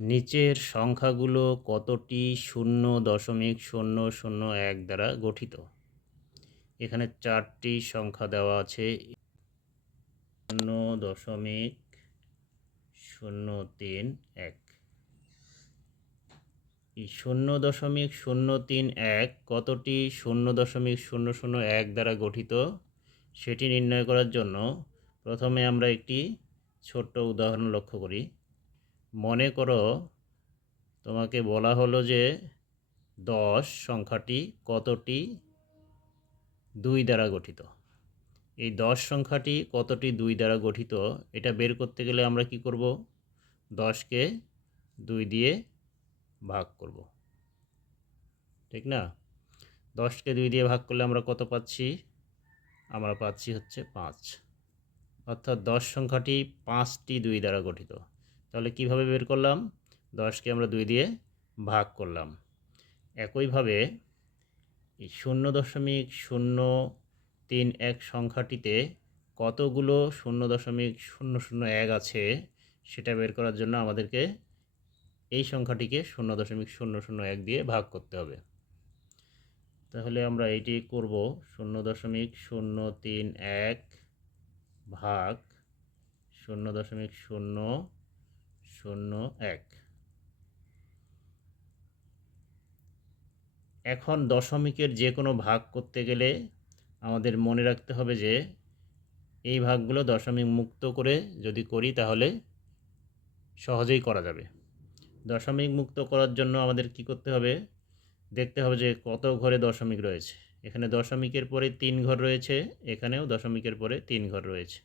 নিচের সংখ্যাগুলো কতটি শূন্য দশমিক শূন্য শূন্য এক দ্বারা গঠিত? এখানে চারটি সংখ্যা দেওয়া আছে। শূন্য দশমিক শূন্য তিন এক। শূন্য দশমিক শূন্য তিন এক কতটি শূন্য দশমিক শূন্য শূন্য এক দ্বারা গঠিত? সেটি নির্ণয় করার জন্য প্রথমে আমরা একটি ছোট্ট উদাহরণ লক্ষ্য করি। মনে করো তোমাকে বলা হলো যে দশ সংখ্যাটি কতটি? দুই দ্বারা গঠিত। এই দশ সংখ্যাটি কতটি দুই দ্বারা গঠিত, এটা বের করতে গেলে আমরা কি করব? দশকে দুই দিয়ে ভাগ করব। ঠিক না? দশকে দুই দিয়ে ভাগ করলে আমরা কত পাচ্ছি? আমরা পাচ্ছি হচ্ছে পাঁচ। অর্থাৎ দশ সংখ্যাটি পাঁচটি দুই দ্বারা গঠিত। তাহলে কীভাবে বের করলাম? দশকে আমরা দুই দিয়ে ভাগ করলাম। একইভাবে শূন্য দশমিক শূন্য তিন এক সংখ্যাটিতে কতগুলো শূন্য দশমিক শূন্য শূন্য এক আছে সেটা বের করার জন্য আমাদেরকে এই সংখ্যাটিকে শূন্য দশমিক শূন্য শূন্য এক দিয়ে ভাগ করতে হবে। তাহলে আমরা এটি করব শূন্য দশমিক শূন্য তিন এক ভাগ শূন্য দশমিক শূন্য শূন্য এক। এখন দশমিকের যে কোনো ভাগ করতে গেলে আমাদের মনে রাখতে হবে যে এই ভাগগুলো দশমিক মুক্ত করে যদি করি তাহলে সহজেই করা যাবে। দশমিক মুক্ত করার জন্য আমাদের কি করতে হবে? দেখতে হবে যে কত ঘরে দশমিক রয়েছে। এখানে দশমিকের পরে তিন ঘর রয়েছে, এখানেও দশমিকের পরে তিন ঘর রয়েছে।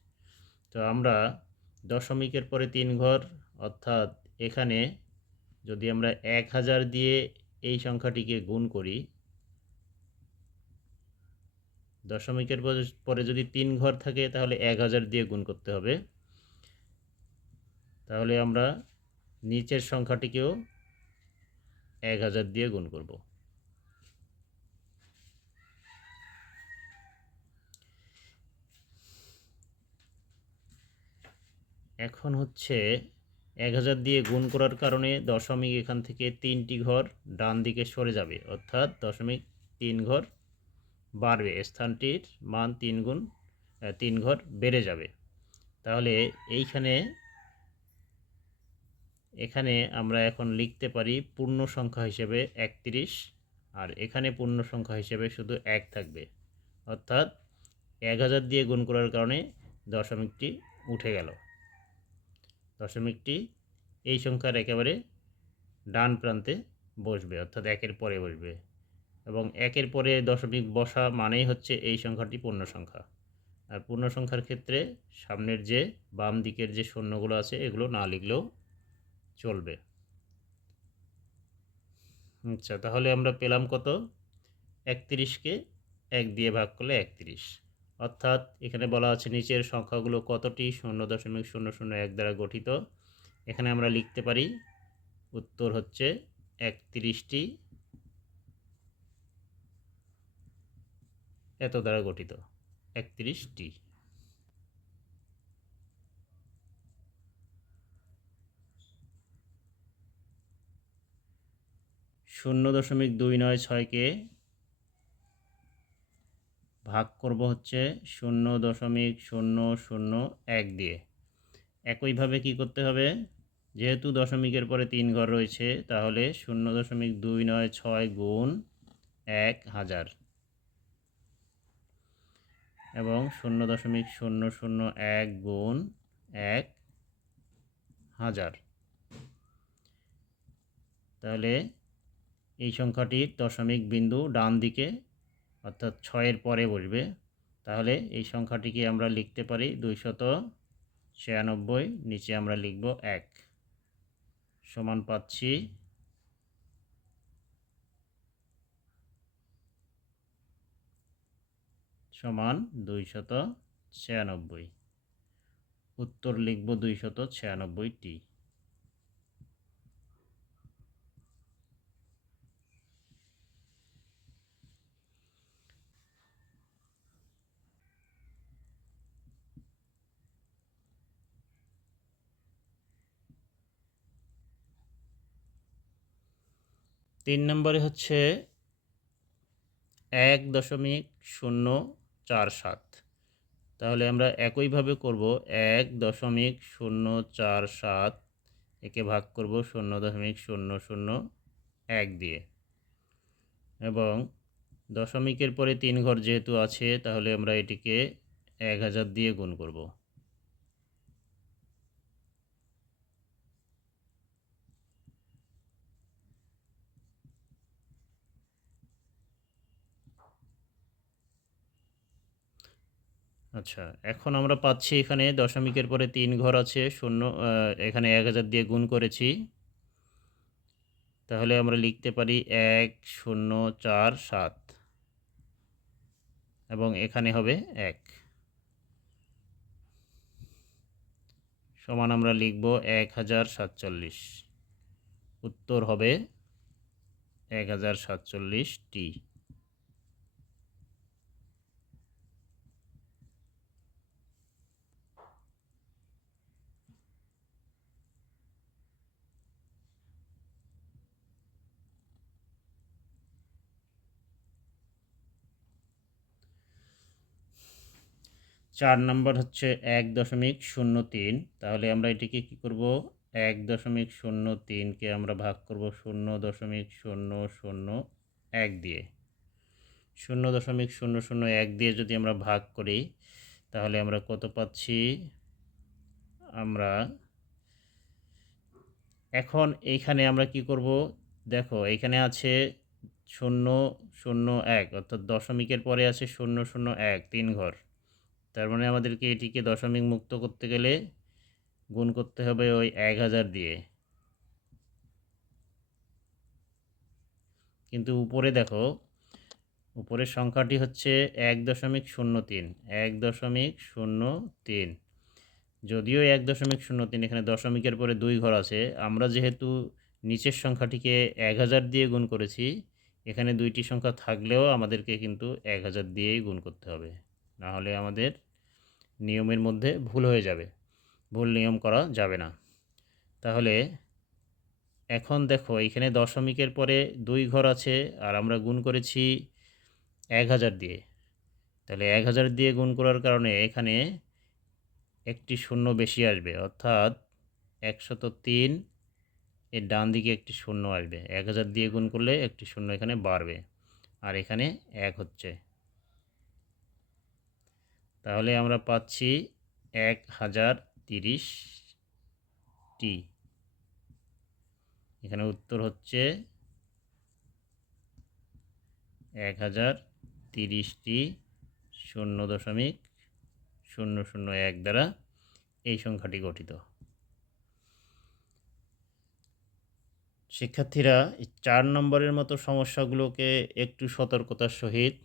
তো আমরা দশমিকের পরে তিন ঘর অর্থাৎ এখানে যদি আমরা এক হাজার দিয়ে এই সংখ্যাটিকে গুণ করি, দশমিকের পরে যদি তিন ঘর থাকে, তাহলে এক হাজার দিয়ে গুণ করতে হবে। তাহলে আমরা নিচের সংখ্যাটিকেও এক হাজার দিয়ে গুণ করব। এখন হচ্ছে এক হাজার দিয়ে গুণ করার কারণে দশমিক এখান থেকে তিনটি ঘর ডান দিকে সরে যাবে। অর্থাৎ দশমিক তিন ঘর বাড়বে। স্থানটির মান তিন গুণ তিন ঘর বেড়ে যাবে। তাহলে এইখানে, এখানে আমরা এখন লিখতে পারি পূর্ণ সংখ্যা হিসেবে একত্রিশ আর এখানে পূর্ণ সংখ্যা হিসেবে শুধু এক থাকবে। অর্থাৎ এক হাজার দিয়ে গুণ করার কারণে দশমিকটি উঠে গেল। দশমিকটি এই সংখ্যার একেবারে ডান প্রান্তে বসবে, অর্থাৎ একের পরে বসবে। এবং একের পরে দশমিক বসা মানেই হচ্ছে এই সংখ্যাটি পূর্ণ সংখ্যা। আর পূর্ণ সংখ্যার ক্ষেত্রে সামনের যে বাম দিকের যে শূন্যগুলো আছে, এগুলো না লিখলেও চলবে। আচ্ছা তাহলে আমরা পেলাম কত? একত্রিশকে এক দিয়ে ভাগ করলে একত্রিশ। অর্থাৎ এখানে বলা আছে নিচের সংখ্যাগুলো কতটি? শূন্য দশমিক শূন্য শূন্য এক দ্বারা গঠিত। এখানে আমরা লিখতে পারি, উত্তর হচ্ছে একত্রিশটি এত দ্বারা গঠিত। একত্রিশটি। শূন্য দশমিক দুই নয় ছয়কে ভাগ করব হচ্ছে শূন্য দশমিক শূন্য শূন্য এক দিয়ে। একইভাবে কি করতে হবে? যেহেতু দশমিকের পরে তিন ঘর রয়েছে, তাহলে শূন্য দশমিক দুই নয় ছয় গুণ এক হাজার। এবং শূন্য দশমিক শূন্য শূন্য এক গুণ এক হাজার। তাহলে এই সংখ্যাটির দশমিক বিন্দু ডান দিকে অর্থাৎ ছয়ের পরে বসবে। তাহলে এই সংখ্যাটিকে আমরা লিখতে পারি দুইশত ছিয়ানব্বই, নিচে আমরা লিখব এক। সমান পাচ্ছি সমান দুইশত ছিয়ানব্বই। উত্তর লিখব দুইশত ছিয়ানব্বইটি। তিন নম্বরে হচ্ছে এক দশমিক শূন্য চার সাত। তাহলে আমরা একইভাবে করব এক দশমিক শূন্য চার সাত, একে ভাগ করব শূন্য দশমিক শূন্য শূন্য এক দিয়ে। এবং দশমিকের পরে তিন ঘর যেহেতু আছে, তাহলে আমরা এটিকে এক হাজার দিয়ে গুণ করব। আচ্ছা এখন আমরা পাচ্ছি এখানে দশমিকের পরে তিন ঘর আছে, শূন্য এখানে এক হাজার দিয়ে গুণ করেছি। তাহলে আমরা লিখতে পারি এক, শূন্য, চার, সাত। এবং এখানে হবে এক। সমান আমরা লিখব এক হাজার সাতচল্লিশ। উত্তর হবে এক হাজার সাতচল্লিশ চার নম্বর হচ্ছে এক দশমিক শূন্য তিন। তাহলে আমরা এটিকে কী করব? এক দশমিক শূন্য তিনকে আমরা ভাগ করব শূন্য দশমিক শূন্য শূন্য এক দিয়ে। শূন্য দশমিক শূন্য শূন্য এক দিয়ে যদি আমরা ভাগ করি, তাহলে আমরা কত পাচ্ছি? আমরা এখন এইখানে আমরা কি করব? দেখো, এইখানে আছে শূন্য শূন্য এক, অর্থাৎ দশমিকের পরে আছে শূন্য শূন্য এক, তিন ঘর। তার মানে আমাদেরকে এটিকে দশমিক মুক্ত করতে গেলে গুণ করতে হবে ওই এক হাজার দিয়ে। কিন্তু উপরে দেখো, উপরের সংখ্যাটি হচ্ছে এক দশমিক শূন্য তিন, এক দশমিক শূন্য তিন। যদিও এক দশমিক শূন্য তিন এখানে দশমিকের পরে দুই ঘর আছে, আমরা যেহেতু নিচের সংখ্যাটিকে এক হাজার দিয়ে গুণ করেছি, এখানে দুইটি সংখ্যা থাকলেও আমাদেরকে কিন্তু এক হাজার দিয়েই গুণ করতে হবে। না হলে আমাদের নিয়মের মধ্যে ভুল হয়ে যাবে। ভুল নিয়ম করা যাবে না। তাহলে এখন দেখো, এখানে দশমিকের পরে দুই ঘর আছে, আর আমরা গুণ করেছি এক হাজার দিয়ে। তাহলে এক হাজার দিয়ে গুণ করার কারণে এখানে একটি শূন্য বেশি আসবে। অর্থাৎ একশত তিন, এর ডান দিকে একটি শূন্য আসবে। এক হাজার দিয়ে গুণ করলে একটি শূন্য এখানে বাড়বে। আর এখানে এক হচ্ছে। তাহলে আমরা পাচ্ছি এক হাজার তিরিশ টি। এখানে উত্তর হচ্ছে এক হাজার তিরিশটি শূন্য দশমিক শূন্য শূন্য এক দ্বারা এই সংখ্যাটি গঠিত। শিক্ষার্থীরা চার নম্বরের মতো সমস্যাগুলোকে একটু সতর্কতার সহিত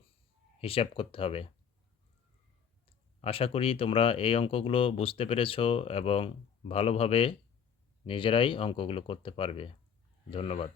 হিসাব করতে হবে। আশা করি তোমরা এই অঙ্কগুলো বুঝতে পেরেছ এবং ভালোভাবে নিজেরাই অঙ্কগুলো করতে পারবে। ধন্যবাদ।